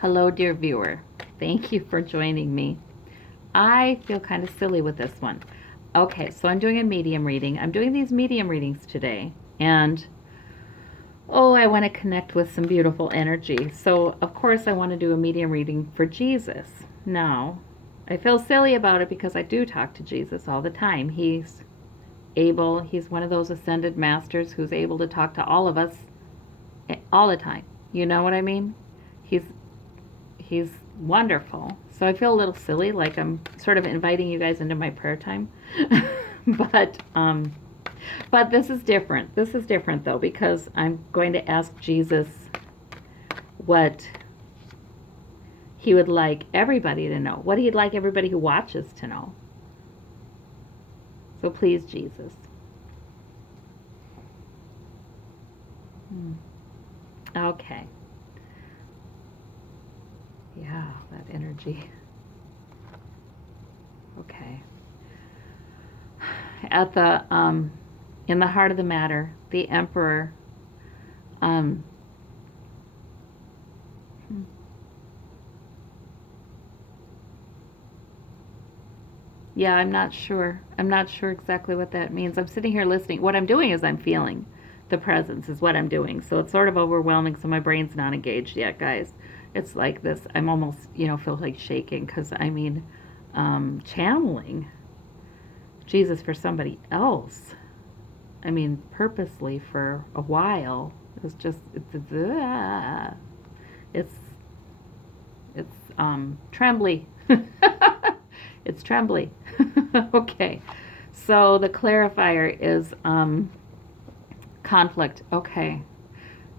Hello, dear viewer. Thank you for joining me. I feel kind of silly with this one. Okay, so I'm doing a medium reading. I'm doing these medium readings today, and I want to connect with some beautiful energy. So, of course, I want to do a medium reading for Jesus. Now, I feel silly about it because I do talk to Jesus all the time. He's one of those ascended masters who's able to talk to all of us all the time. You know what I mean? He's he's wonderful. So I feel a little silly, like I'm sort of inviting you guys into my prayer time. but but this is different. This is different though, because I'm going to ask Jesus what he would like everybody to know, what he'd like everybody who watches to know. So please, Jesus. Okay. Yeah, that energy. Okay. At the in the heart of the matter, the emperor um yeah, I'm not sure. I'm not sure exactly what that means. I'm sitting here listening. What I'm doing is I'm feeling the presence is what I'm doing. So it's sort of overwhelming, so my brain's not engaged yet, guys. It's like this. I'm almost, feel like shaking because channeling Jesus for somebody else. I mean, purposely for a while. It's just it's trembly. It's trembly. Okay. So the clarifier is conflict. Okay.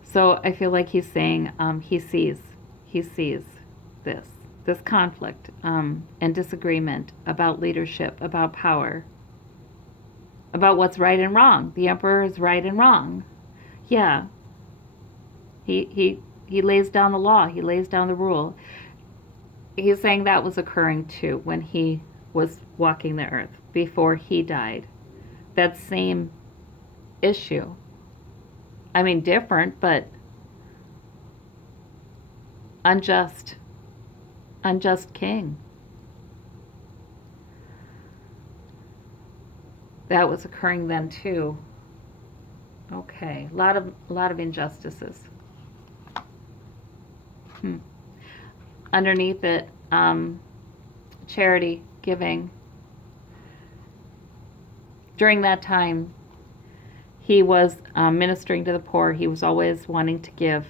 So I feel like he's saying he sees this this conflict and disagreement about leadership, about power, about what's right and wrong. The emperor is right and wrong. Yeah. He lays down the law. He lays down the rule. He's saying that was occurring too when he was walking the earth before he died. That same issue. I mean, different, but unjust. Unjust king. That was occurring then too. Okay, a lot of injustices. Underneath it, charity, giving. During that time, he was ministering to the poor. He was always wanting to give,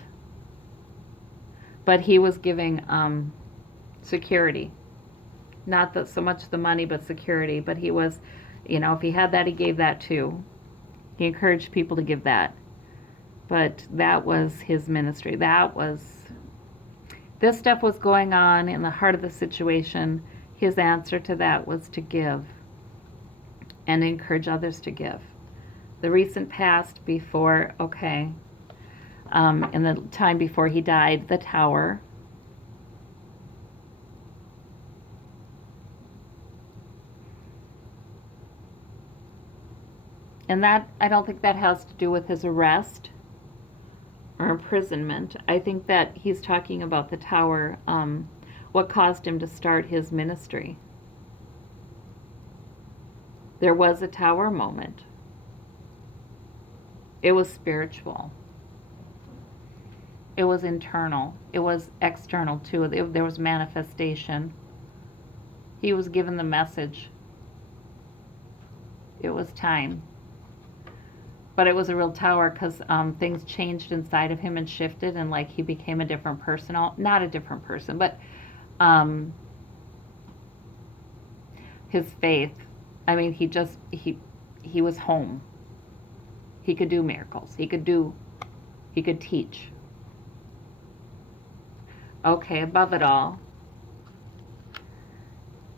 but he was giving security, not so much the money, but security. But he was, if he had that, he gave that too. He encouraged people to give that. But that was his ministry. This stuff was going on in the heart of the situation. His answer to that was to give and encourage others to give. The recent past before, in the time before he died, the tower. And that, I don't think that has to do with his arrest or imprisonment. I think that he's talking about the tower, what caused him to start his ministry. There was a tower moment. It was spiritual. It was internal. It was external too. There was manifestation. He was given the message. It was time. But it was a real tower because things changed inside of him and shifted, and like he became a different person. Not a different person, but his faith. I mean, he was home. He could do miracles. He could teach. Okay, above it all,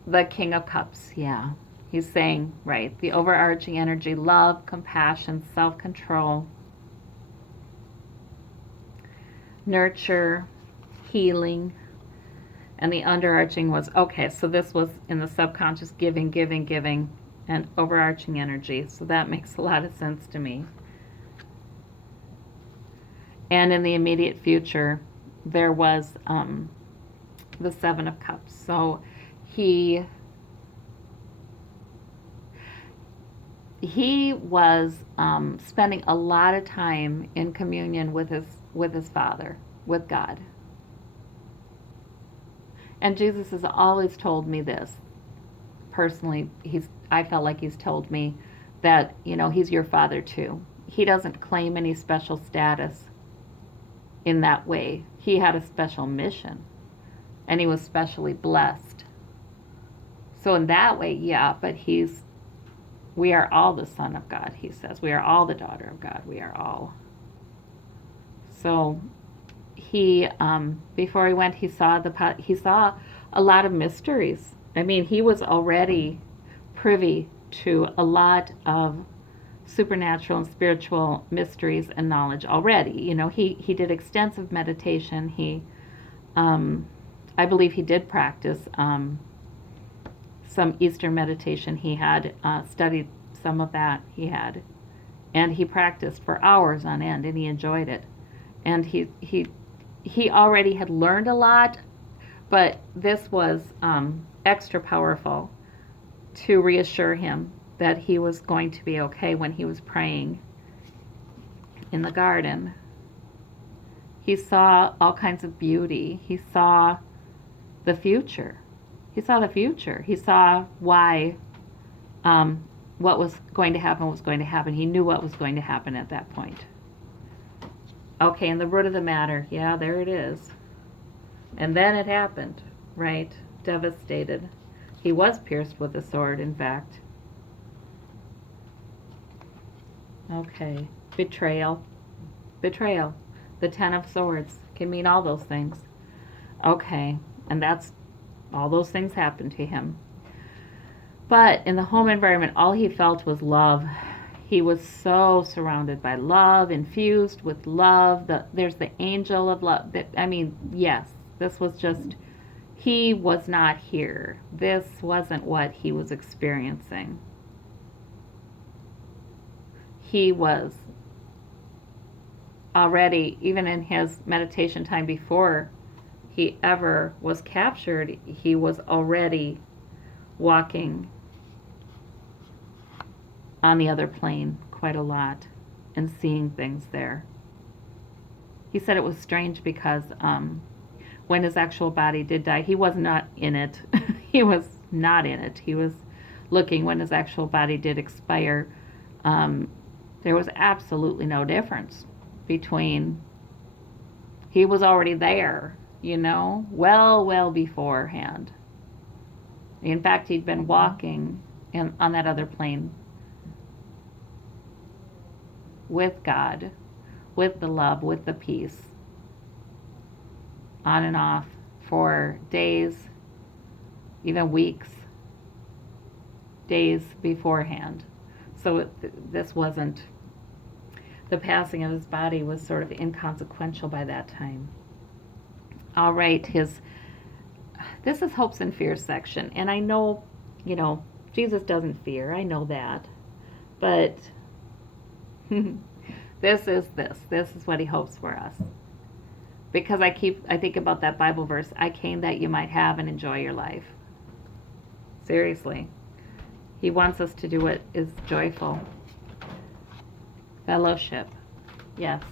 the King of Cups. Yeah. He's saying, right, the overarching energy, love, compassion, self-control, nurture, healing, and the underarching was, okay, so this was in the subconscious, giving, and overarching energy. So that makes a lot of sense to me. And in the immediate future, there was the Seven of Cups. So he was spending a lot of time in communion with his Father, with God. And Jesus has always told me this. Personally, I felt like he's told me that, he's your Father too. He doesn't claim any special status in that way. He had a special mission, and he was specially blessed. So in that way, yeah, but we are all the son of God, he says. We are all the daughter of God. We are all. So he, before he went, he saw a lot of mysteries. I mean, he was already privy to a lot of supernatural and spiritual mysteries and knowledge already. He did extensive meditation. I believe he did practice some Eastern meditation. He had studied some of that. And he practiced for hours on end, and he enjoyed it. And he already had learned a lot, but this was extra powerful to reassure him that he was going to be okay when he was praying in the garden. He saw all kinds of beauty. He saw the future. He saw why what was going to happen was going to happen. He knew what was going to happen at that point. Okay, and the root of the matter. Yeah, there it is. And then it happened, right? Devastated. He was pierced with a sword, in fact. Okay. Betrayal. Betrayal. The Ten of Swords can mean all those things. Okay. And all those things happened to him. But in the home environment, all he felt was love. He was so surrounded by love, infused with love. There's the angel of love. Yes, this was just, he was not here. This wasn't what he was experiencing. He was already, even in his meditation time before he ever was captured, he was already walking on the other plane quite a lot and seeing things there. He said it was strange because when his actual body did die, he was not in it. He was not in it. He was looking when his actual body did expire. There was absolutely no difference between, he was already there, well beforehand. In fact, he'd been walking on that other plane with God, with the love, with the peace, on and off for days, even weeks, days beforehand. So this wasn't, the passing of his body was sort of inconsequential by that time. All right, this is hopes and fears section. And I know, Jesus doesn't fear. I know that. But this is what he hopes for us. Because I think about that Bible verse, I came that you might have and enjoy your life. Seriously. He wants us to do what is joyful. Fellowship. Yes.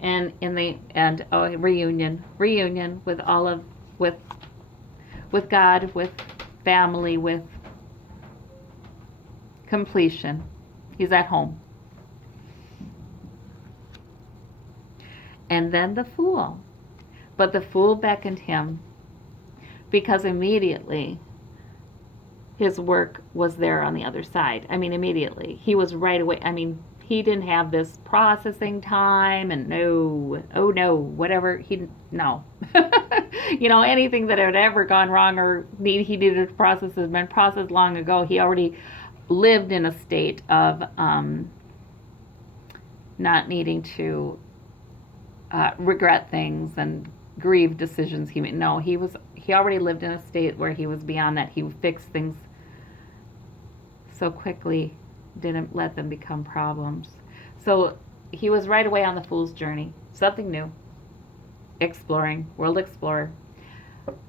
And reunion with with God, with family, with completion. He's at home. And then the fool. But the fool beckoned him because immediately his work was there on the other side. Immediately. He was right away. He didn't have this processing time and anything that had ever gone wrong or he needed to process has been processed long ago. He already lived in a state of not needing to regret things and grieve decisions he made. No, he already lived in a state where he was beyond that. He fixed things so quickly, didn't let them become problems. So he was right away on the fool's journey. Something new. Exploring. World explorer.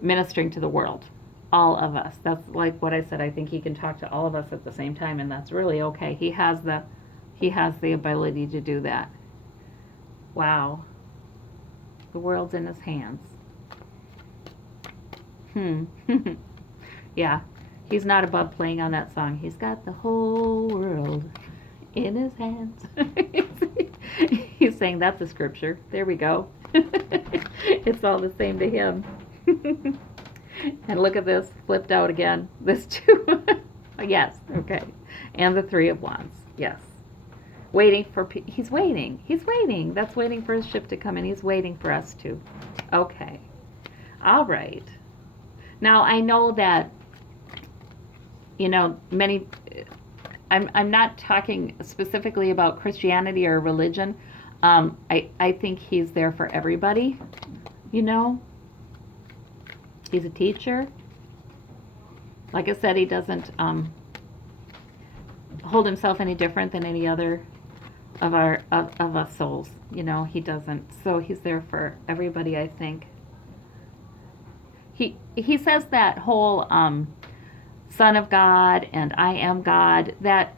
ministering to the world. All of us. That's like what I said. I think he can talk to all of us at the same time, and that's really okay. He has the ability to do that. Wow. The world's in his hands. Hmm. Yeah. He's not above playing on that song. He's got the whole world in his hands. He's saying that's a scripture. There we go. It's all the same to him. And look at this, flipped out again. This too. Yes, okay. And the Three of Wands. Yes. Waiting for, he's waiting. He's waiting. That's waiting for his ship to come in. He's waiting for us to. Okay. All right. Now, I know that, many, I'm not talking specifically about Christianity or religion. I think he's there for everybody, you know. He's a teacher. Like I said, he doesn't hold himself any different than any other of us souls. He doesn't. So he's there for everybody, I think. He says that whole Son of God and I am God, that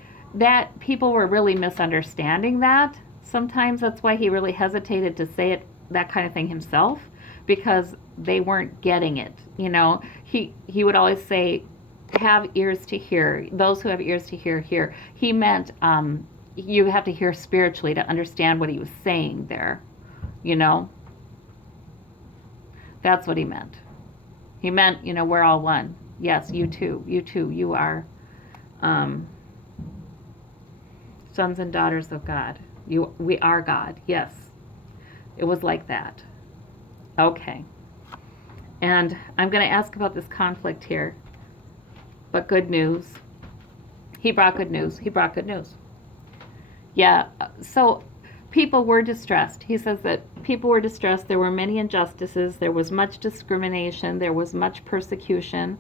people were really misunderstanding that. Sometimes that's why he really hesitated to say it, that kind of thing himself, because they weren't getting it. He would always say, have ears to hear. Those who have ears to hear, hear. He meant you have to hear spiritually to understand what he was saying there. That's what he meant. He meant, we're all one. Yes, you too. You are sons and daughters of God. We are God. Yes. It was like that. Okay. And I'm going to ask about this conflict here. But good news. He brought good news. He brought good news. Yeah. So people were distressed. He says that people were distressed. There were many injustices. There was much discrimination. There was much persecution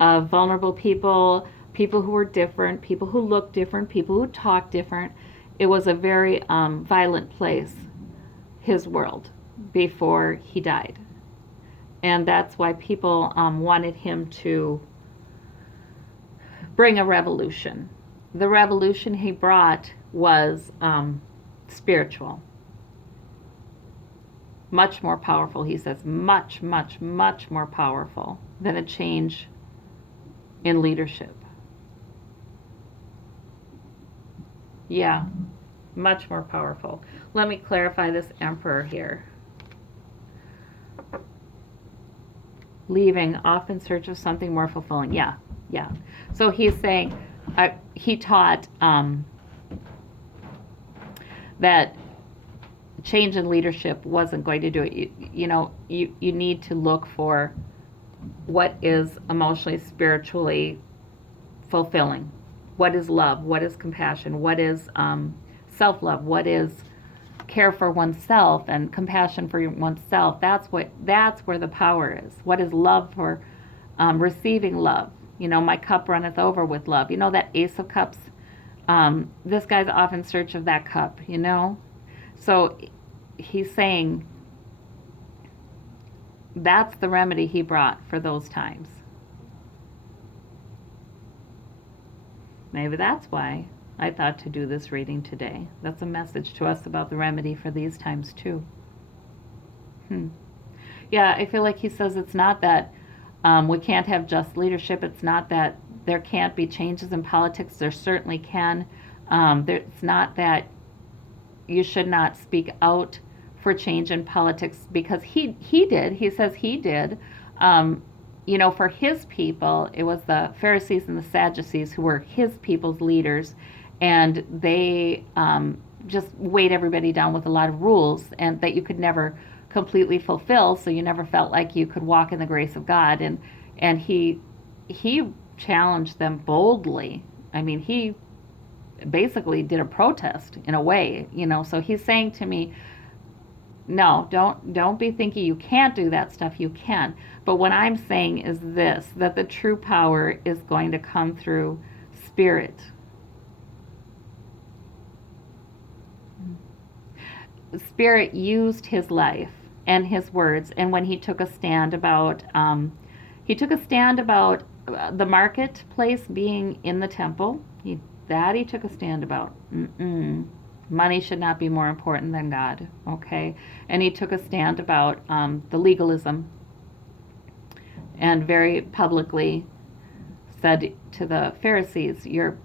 of vulnerable people, people who were different, people who looked different, people who talked different. It was a very violent place, his world, before he died. And that's why people wanted him to bring a revolution. The revolution he brought was spiritual. Much more powerful, he says. Much, much, much more powerful than a change in leadership. Yeah, much more powerful. Let me clarify this Emperor here. Leaving, off in search of something more fulfilling. Yeah. So he's saying, he taught that change in leadership wasn't going to do it. You need to look for what is emotionally, spiritually fulfilling. What is love? What is compassion? What is self-love? What is care for oneself and compassion for oneself? That's where the power is. What is love for receiving love? My cup runneth over with love. That Ace of Cups? This guy's off in search of that cup, So he's saying that's the remedy he brought for those times. Maybe that's why I thought to do this reading today. That's a message to us about the remedy for these times too. Yeah, I feel like he says it's not that we can't have just leadership. It's not that there can't be changes in politics. There certainly can. It's not that you should not speak out for change in politics, because he did. He says he did. For his people, it was the Pharisees and the Sadducees who were his people's leaders, and they just weighed everybody down with a lot of rules, and that you could never completely fulfill, so you never felt like you could walk in the grace of God. And he challenged them boldly. I mean, he basically did a protest in a way, so he's saying to me, no, don't be thinking you can't do that stuff. You can. But what I'm saying is this, that the true power is going to come through spirit. Spirit used his life and his words. And when he took a stand about, the marketplace being in the temple. He took a stand about. Money should not be more important than God. Okay, and he took a stand about the legalism, and very publicly said to the Pharisees, "You're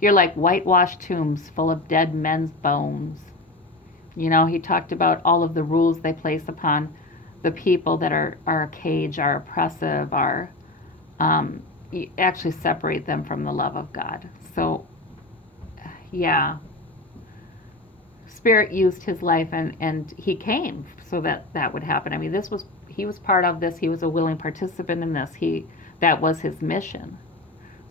like whitewashed tombs full of dead men's bones." You know, he talked about all of the rules they place upon the people that are a cage, are oppressive, are you actually separate them from the love of God. So, yeah, Spirit used his life, and he came so that that would happen. I mean, he was part of this. He was a willing participant in this. That was his mission.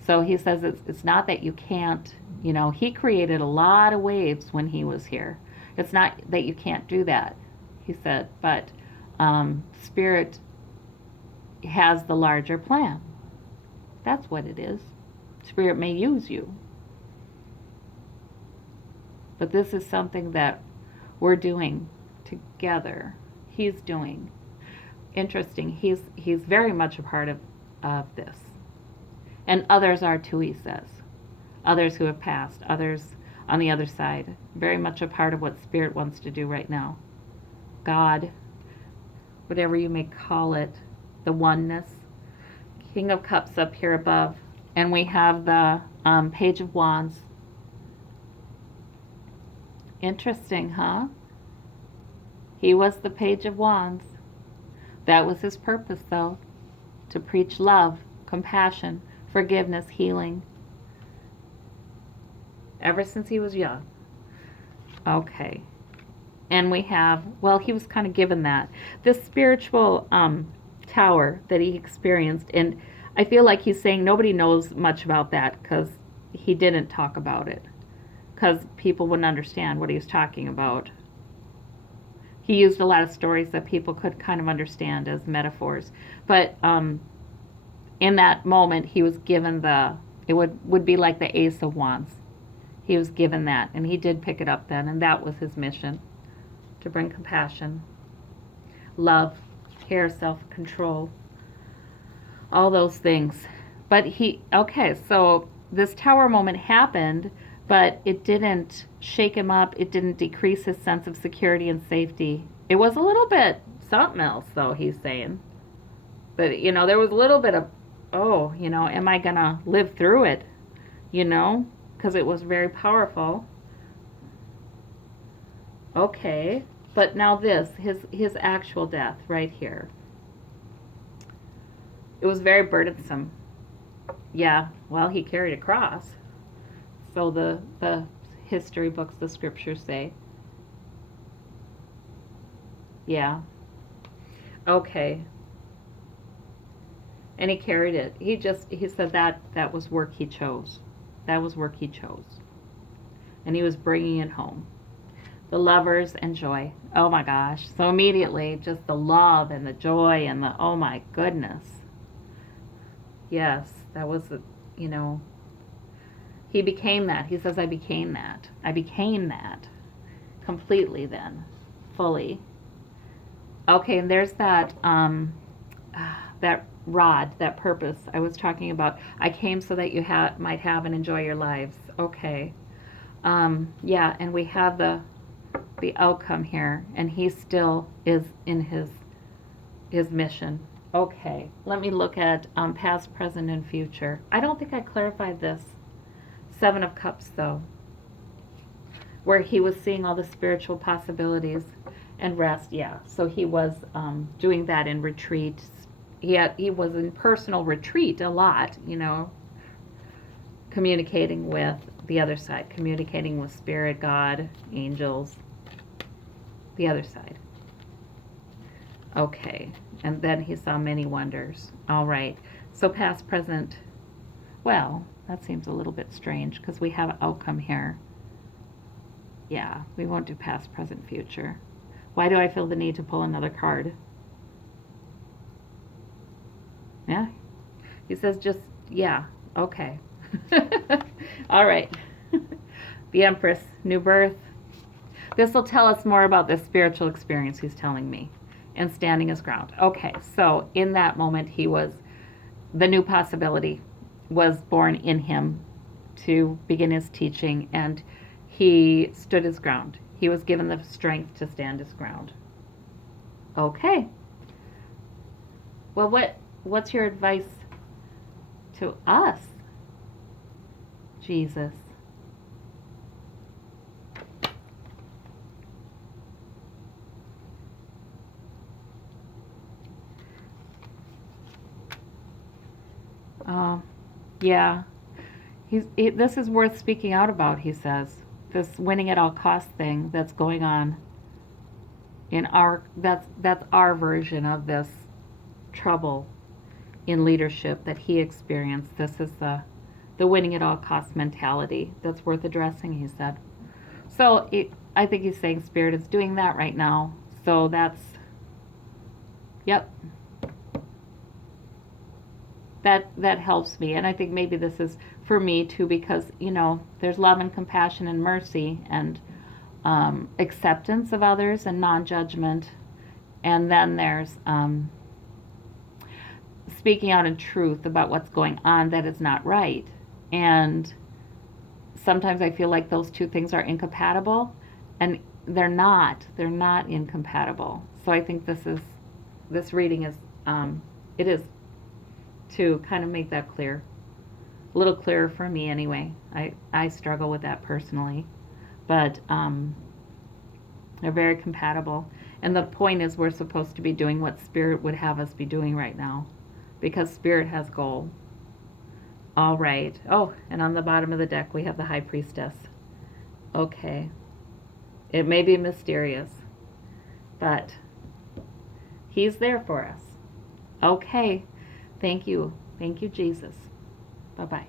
So he says it's not that you can't, you know, he created a lot of waves when he was here. It's not that you can't do that, he said, but Spirit has the larger plan. That's what it is. Spirit may use you. But this is something that we're doing together. He's doing. Interesting. He's very much a part of this. And others are too, he says. Others who have passed, others on the other side. Very much a part of what Spirit wants to do right now. God, whatever you may call it, the oneness. King of Cups up here above. And we have the Page of Wands. Interesting, huh? He was the Page of Wands. That was his purpose, though. To preach love, compassion, forgiveness, healing. Ever since he was young. Okay. And we have, well, he was kind of given that. This spiritual tower that he experienced. And I feel like he's saying nobody knows much about that because he didn't talk about it. Because people wouldn't understand what he was talking about. He used a lot of stories that people could kind of understand as metaphors. But in that moment, he was given it would be like the Ace of Wands. He was given that, and he did pick it up then, and that was his mission, to bring compassion, love, care, self-control, all those things. But so this tower moment happened, but it didn't shake him up. It didn't decrease his sense of security and safety. It was a little bit something else, though, he's saying. But, you know, there was a little bit of, am I going to live through it? You know, because it was very powerful. Okay, but now his actual death right here. It was very burdensome. Yeah, well, he carried a cross. So the history books, the scriptures say. Yeah. Okay. And he carried it. He said that was work he chose. That was work he chose. And he was bringing it home. The lovers and joy. Oh my gosh. So immediately, just the love and the joy and the, oh my goodness. Yes, that was, he became that. He says, I became that. I became that completely then, fully. Okay, and there's that rod, that purpose I was talking about. I came so that you might have and enjoy your lives. Okay. Yeah, and we have the outcome here, and he still is in his mission. Okay, let me look at past, present, and future. I don't think I clarified this. 7 of Cups, though, where he was seeing all the spiritual possibilities and rest. Yeah, so he was doing that in retreat. He was in personal retreat a lot, communicating with the other side, communicating with Spirit, God, angels, the other side. Okay, and then he saw many wonders. All right, so past, present, well, that seems a little bit strange because we have an outcome here. Yeah, we won't do past, present, future. Why do I feel the need to pull another card? Yeah, he says just, yeah, okay. All right, the Empress, new birth. This will tell us more about this spiritual experience he's telling me and standing his ground. Okay, so in that moment, the new possibility was born in him to begin his teaching, and he stood his ground. He was given the strength to stand his ground. Okay. Well, what's your advice to us, Jesus? Yeah. This is worth speaking out about, he says. This winning at all costs thing that's going on in that's our version of this trouble in leadership that he experienced. This is the winning at all costs mentality that's worth addressing, he said. So I think he's saying Spirit is doing that right now. So yep, that helps me. And I think maybe this is for me too, because there's love and compassion and mercy and acceptance of others and non-judgment, and then there's speaking out in truth about what's going on that is not right. And sometimes I feel like those two things are incompatible, and they're not incompatible. So I think this reading is it is to kind of make that clear, a little clearer for me anyway. I struggle with that personally, but they're very compatible. And the point is, we're supposed to be doing what Spirit would have us be doing right now, because Spirit has goal. All right. Oh, and on the bottom of the deck we have the High Priestess. Okay. It may be mysterious, but he's there for us. Okay. Thank you. Thank you, Jesus. Bye-bye.